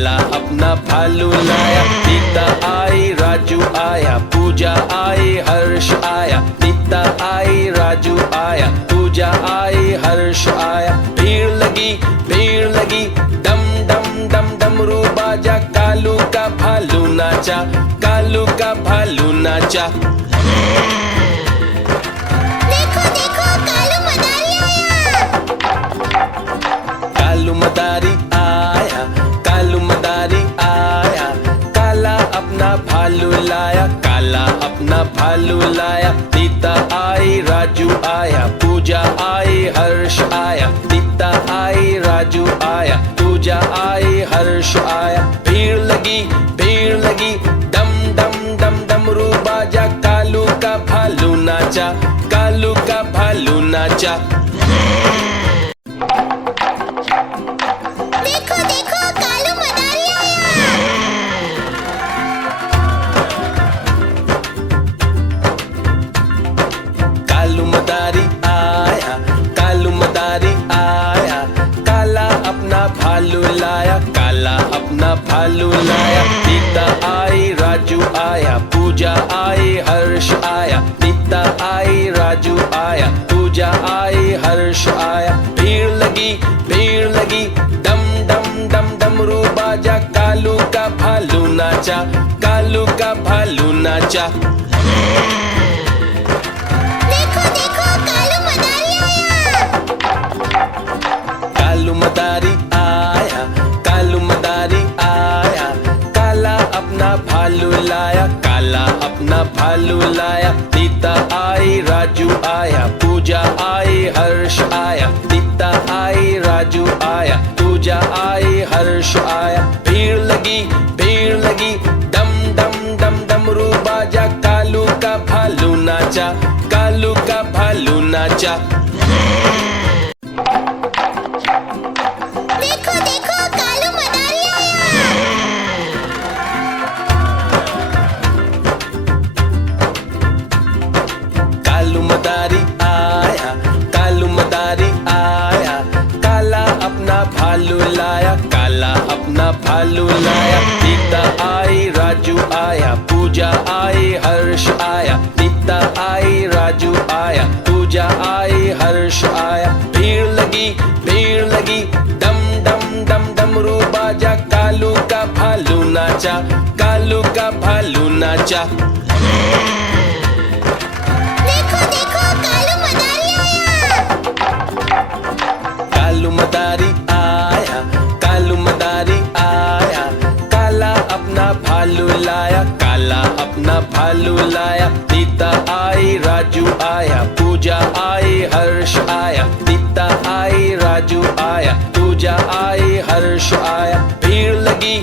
काला अपना भालू लाया। नीता आई, राजू आया, पूजा आई, हर्ष आया। नीता आई, राजू आया, पूजा आई, हर्ष आया। भीड़ लगी डम डम डम डमरू बाजा। कालू का भालू नाचा, कालू का भालू नाचा। देखो देखो कालू मदारी आया। कालू मदारी आया, कालू मदारी आया। काला अपना भालू लाया, काला अपना भालू लाया। नीता आई, राजू आया, पूजा आई, हर्ष आया। नीता आई, राजू आया, पूजा आई, हर्ष आया। भीड़ लगी डम डम डम डमरू बाजा। कालू का भालू नाचा, कालू का भालू नाचा। देखो देखो कालू मदारी आया। कालू मदारी आया, कालू मदारी आया। काला अपना भालू लाया, काला अपना भालू लाया। नीता आई, राजू आया, पूजा आई, हर्ष आया। नीता आई, राजू आया, पूजा आई, हर्ष आया। भीड़ लगी डम डम डम डमरू बाजा। कालू का भालू नाचा, कालू का भालू नाचा। देखो देखो कालू मदारी आया। कालू मदारी आया, कालू मदारी आया। काला अपना भालू लाया, काला अपना भालू लाया। नीता आई, राजू आया, पूजा आई, हर्ष आया। नीता आई, राजू आया, पूजा आई, हर्ष आया। भीड़ लगी डम डम डम डमरू बाजा। कालू का भालू नाचा, कालू का भालू नाचा। देखो देखो कालू मदारी आया। कालू मदारी आया, कालू मदारी आया। काला अपना भालू लाया, काला अपना भालू लाया। नीता आई, राजू आया, पूजा आई, हर्ष आया। नीता आई, राजू आया, पूजा आई, हर्ष आया। भीड़ लगी डम डम डम डमरू बाजा। कालू का भालू नाचा, कालू का भालू नाचा। देखो देखो कालू मदारी आया। कालू मदारी आया, कालू मदारी आया। काला अपना भालू लाया, काला अपना भालू लाया। नीता आई, राजू आया, पूजा आई, हर्ष आया। नीता आई, राजू आया, पूजा आई, हर्ष आया। भीड़ लगी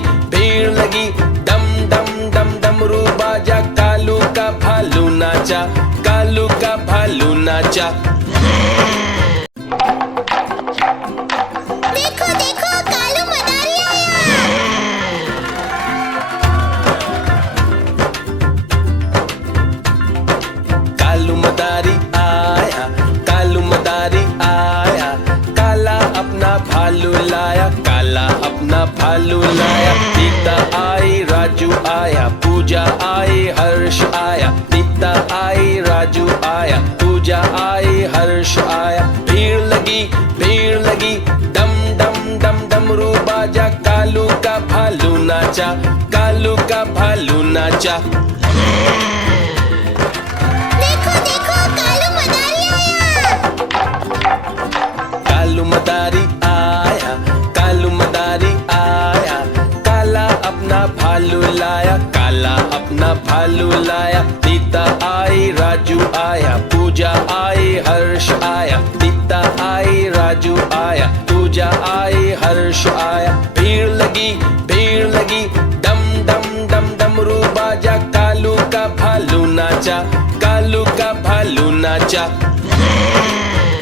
डम डम डम डमरू बाजा। कालू का भालू नाचा, कालू का भालू नाचा। देखो देखो कालू मदारी आया। कालू मदारी आया, कालू मदारी आया। काला अपना भालू लाया, काला अपना भालू लाया। नीता आई, राजू आया, पूजा आई, हर्ष आया। नीता आई, राजू आया, पूजा आई, हर्ष आया। भीड़ लगी डम डम डम डमरू बाजा। कालू का भालू नाचा, कालू का भालू नाचा। देखो देखो कालू मदारी आया। कालू मदारी आया, कालू मदारी आया। काला अपना भालू लाया, काला अपना भालू लाया। नीता आई, राजू आया, पूजा आई, हर्ष आया। नीता आई, राजू आया, पूजा आई, हर्ष आया। भीड़ लगी डम डम डम डमरू बाजा। कालू का भालू नाचा, कालू का भालू नाचा।